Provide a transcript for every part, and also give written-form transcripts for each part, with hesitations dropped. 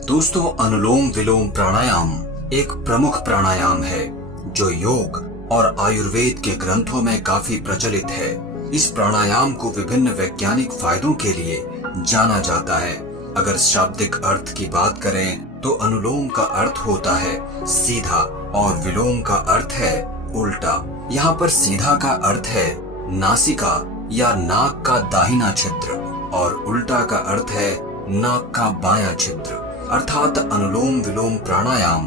दोस्तों, अनुलोम विलोम प्राणायाम एक प्रमुख प्राणायाम है जो योग और आयुर्वेद के ग्रंथों में काफी प्रचलित है। इस प्राणायाम को विभिन्न वैज्ञानिक फायदों के लिए जाना जाता है। अगर शाब्दिक अर्थ की बात करें तो अनुलोम का अर्थ होता है सीधा और विलोम का अर्थ है उल्टा। यहाँ पर सीधा का अर्थ है नासिका या नाक का दाहिना छिद्र और उल्टा का अर्थ है नाक का बायां छिद्र। अर्थात अनुलोम विलोम प्राणायाम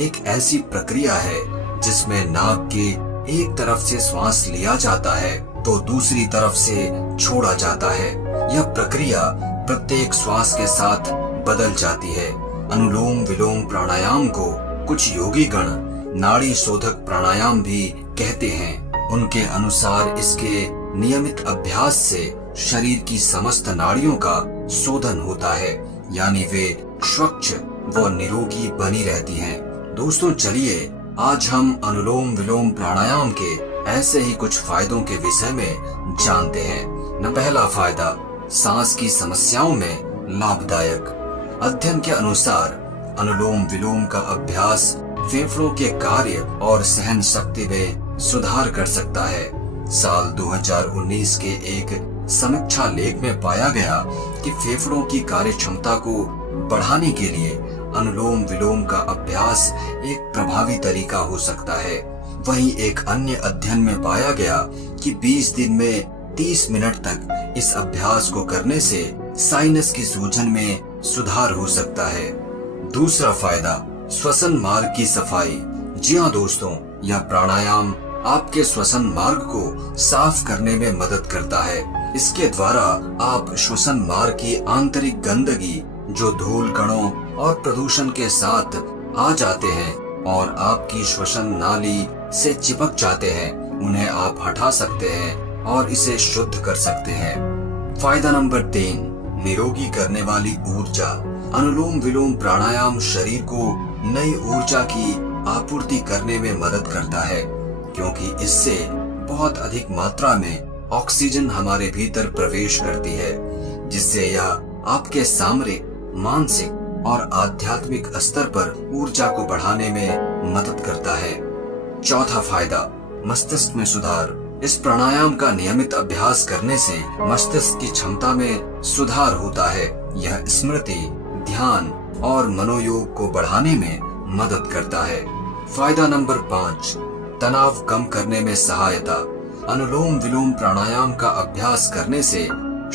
एक ऐसी प्रक्रिया है जिसमें नाक के एक तरफ से श्वास लिया जाता है तो दूसरी तरफ से छोड़ा जाता है। यह प्रक्रिया प्रत्येक श्वास के साथ बदल जाती है। अनुलोम विलोम प्राणायाम को कुछ योगी गण नाड़ी शोधक प्राणायाम भी कहते हैं। उनके अनुसार इसके नियमित अभ्यास से शरीर की समस्त नाड़ियों का शोधन होता है, यानी वे स्वच्छ व निरोगी बनी रहती हैं। दोस्तों, चलिए आज हम अनुलोम विलोम प्राणायाम के ऐसे ही कुछ फायदों के विषय में जानते हैं। पहला फायदा, सांस की समस्याओं में लाभदायक। अध्ययन के अनुसार अनुलोम विलोम का अभ्यास फेफड़ों के कार्य और सहन शक्ति में सुधार कर सकता है। साल 2019 के एक समीक्षा लेख में पाया गया कि फेफड़ों की कार्य क्षमता को बढ़ाने के लिए अनुलोम विलोम का अभ्यास एक प्रभावी तरीका हो सकता है। वहीं एक अन्य अध्ययन में पाया गया कि 20 दिन में 30 मिनट तक इस अभ्यास को करने से साइनस की सूजन में सुधार हो सकता है। दूसरा फायदा, श्वसन मार्ग की सफाई। जी हाँ दोस्तों, यह प्राणायाम आपके श्वसन मार्ग को साफ करने में मदद करता है। इसके द्वारा आप श्वसन मार्ग की आंतरिक गंदगी जो धूल कणों और प्रदूषण के साथ आ जाते हैं और आपकी श्वसन नाली से चिपक जाते हैं, उन्हें आप हटा सकते हैं और इसे शुद्ध कर सकते हैं। फायदा नंबर 3, निरोगी करने वाली ऊर्जा। अनुलोम विलोम प्राणायाम शरीर को नई ऊर्जा की आपूर्ति करने में मदद करता है, क्योंकि इससे बहुत अधिक मात्रा में ऑक्सीजन हमारे भीतर प्रवेश करती है, जिससे यह आपके सामरिक, मानसिक और आध्यात्मिक स्तर पर ऊर्जा को बढ़ाने में मदद करता है। चौथा फायदा, मस्तिष्क में सुधार। इस प्राणायाम का नियमित अभ्यास करने से मस्तिष्क की क्षमता में सुधार होता है। यह स्मृति, ध्यान और मनोयोग को बढ़ाने में मदद करता है। फायदा नंबर 5, तनाव कम करने में सहायता। अनुलोम विलोम प्राणायाम का अभ्यास करने से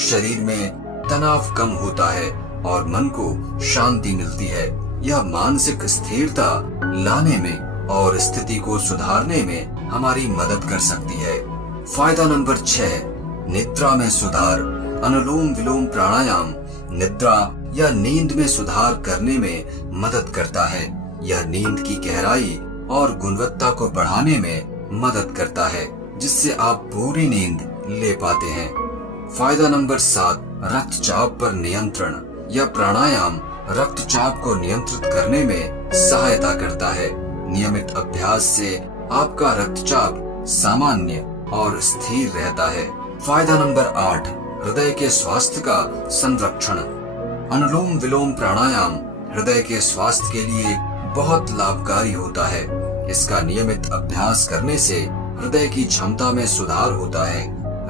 शरीर में तनाव कम होता है और मन को शांति मिलती है। यह मानसिक स्थिरता लाने में और स्थिति को सुधारने में हमारी मदद कर सकती है। फायदा नंबर 6, निद्रा में सुधार। अनुलोम विलोम प्राणायाम निद्रा या नींद में सुधार करने में मदद करता है। यह नींद की गहराई और गुणवत्ता को बढ़ाने में मदद करता है, जिससे आप पूरी नींद ले पाते हैं। फायदा नंबर 7, रक्तचाप पर नियंत्रण। यह प्राणायाम रक्तचाप को नियंत्रित करने में सहायता करता है। नियमित अभ्यास से आपका रक्तचाप सामान्य और स्थिर रहता है। फायदा नंबर 8, हृदय के स्वास्थ्य का संरक्षण। अनुलोम विलोम प्राणायाम हृदय के स्वास्थ्य के लिए बहुत लाभकारी होता है। इसका नियमित अभ्यास करने से हृदय की क्षमता में सुधार होता है,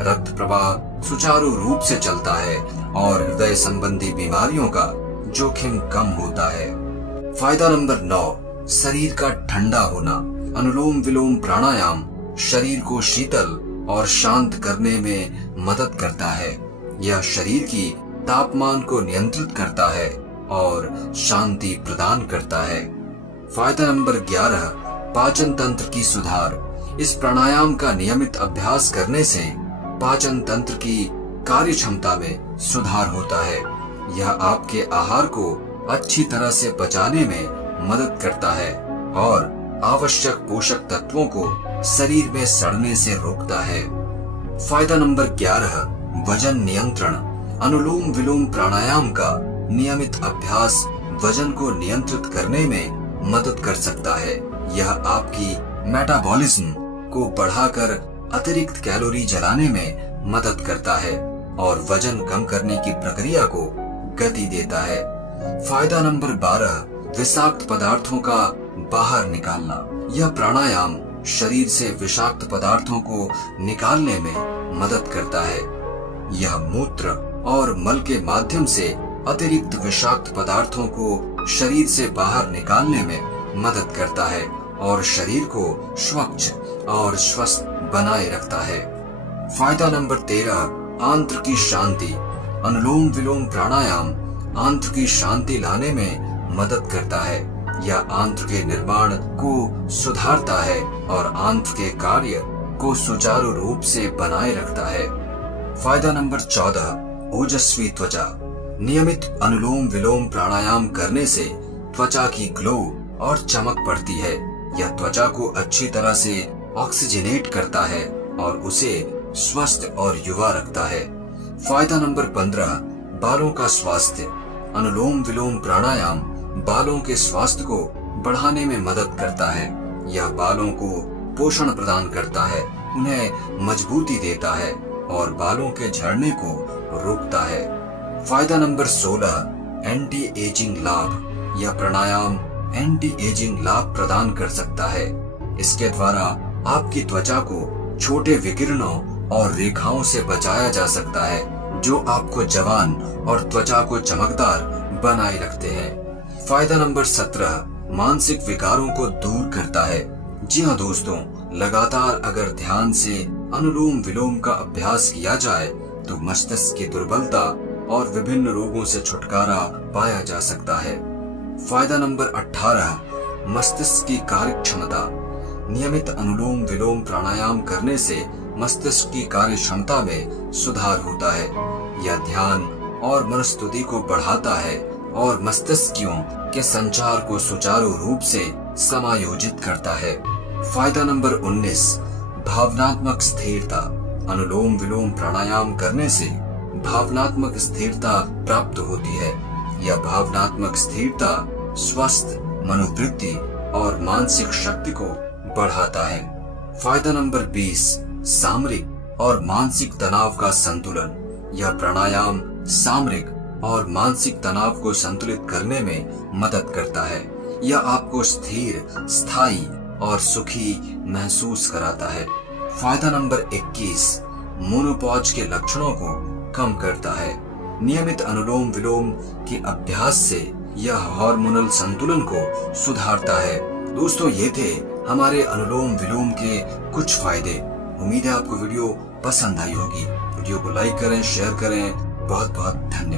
रक्त प्रवाह सुचारू रूप से चलता है और हृदय संबंधी बीमारियों का जोखिम कम होता है। फायदा नंबर 9, शरीर का ठंडा होना। अनुलोम विलोम प्राणायाम शरीर को शीतल और शांत करने में मदद करता है। यह शरीर की तापमान को नियंत्रित करता है और शांति प्रदान करता है। फायदा नंबर 11, पाचन तंत्र की सुधार। इस प्राणायाम का नियमित अभ्यास करने से पाचन तंत्र की कार्य क्षमता में सुधार होता है। यह आपके आहार को अच्छी तरह से पचाने में मदद करता है और आवश्यक पोषक तत्वों को शरीर में सड़ने से रोकता है। फायदा नंबर 11, वजन नियंत्रण। अनुलोम विलोम प्राणायाम का नियमित अभ्यास वजन को नियंत्रित करने में मदद कर सकता है। यह आपकी मेटाबॉलिज्म को बढ़ाकर अतिरिक्त कैलोरी जलाने में मदद करता है और वजन कम करने की प्रक्रिया को गति देता है। फायदा नंबर 12, विषाक्त पदार्थों का बाहर निकालना। यह प्राणायाम शरीर से विषाक्त पदार्थों को निकालने में मदद करता है। यह मूत्र और मल के माध्यम से अतिरिक्त विषाक्त पदार्थों को शरीर से बाहर निकालने में मदद करता है और शरीर को स्वच्छ और स्वस्थ बनाए रखता है। फायदा नंबर 13, आंत्र की शांति। अनुलोम विलोम प्राणायाम आंत्र की शांति लाने में मदद करता है। यह आंत्र के निर्माण को सुधारता है और आंत्र के कार्य को सुचारू रूप से बनाए रखता है। फायदा नंबर 14, ओजस्वी त्वचा। नियमित अनुलोम विलोम प्राणायाम करने से त्वचा की ग्लो और चमक बढ़ती है। यह त्वचा को अच्छी तरह से ऑक्सीजनेट करता है और उसे स्वस्थ और युवा रखता है। फायदा नंबर 15, बालों का स्वास्थ्य। अनुलोम विलोम प्राणायाम बालों के स्वास्थ्य को बढ़ाने में मदद करता है। यह बालों को पोषण प्रदान करता है, उन्हें मजबूती देता है और बालों के झड़ने को रोकता है। फायदा नंबर 16, एंटी एजिंग लाभ। यह प्राणायाम एंटी एजिंग लाभ प्रदान कर सकता है। इसके द्वारा आपकी त्वचा को छोटे विकिरणों और रेखाओं से बचाया जा सकता है, जो आपको जवान और त्वचा को चमकदार बनाए रखते हैं। फायदा नंबर 17, मानसिक विकारों को दूर करता है। जी हाँ दोस्तों, लगातार अगर ध्यान से अनुलोम विलोम का अभ्यास किया जाए तो मस्तिष्क की दुर्बलता और विभिन्न रोगों से छुटकारा पाया जा सकता है। फायदा नंबर 18, मस्तिष्क की कार्य क्षमता। नियमित अनुलोम विलोम प्राणायाम करने से मस्तिष्क की कार्य क्षमता में सुधार होता है। यह ध्यान और मनोस्तुति को बढ़ाता है और मस्तिष्कियों के संचार को सुचारू रूप से समायोजित करता है। फायदा नंबर 19, भावनात्मक स्थिरता। अनुलोम विलोम प्राणायाम करने से भावनात्मक स्थिरता प्राप्त होती है। यह भावनात्मक स्थिरता स्वस्थ मनोवृत्ति और मानसिक शक्ति को बढ़ाता है। फायदा नंबर 20, सामरिक और मानसिक तनाव का संतुलन। यह प्राणायाम सामरिक और मानसिक तनाव को संतुलित करने में मदद करता है। यह आपको स्थिर, स्थायी और सुखी महसूस कराता है। फायदा नंबर 21, मोनोपॉज के लक्षणों को कम करता है। नियमित अनुलोम विलोम के अभ्यास से यह हार्मोनल संतुलन को सुधारता है। दोस्तों, ये थे हमारे अनुलोम विलोम के कुछ फायदे। उम्मीद है आपको वीडियो पसंद आई होगी। वीडियो को लाइक करें, शेयर करें। बहुत बहुत धन्यवाद।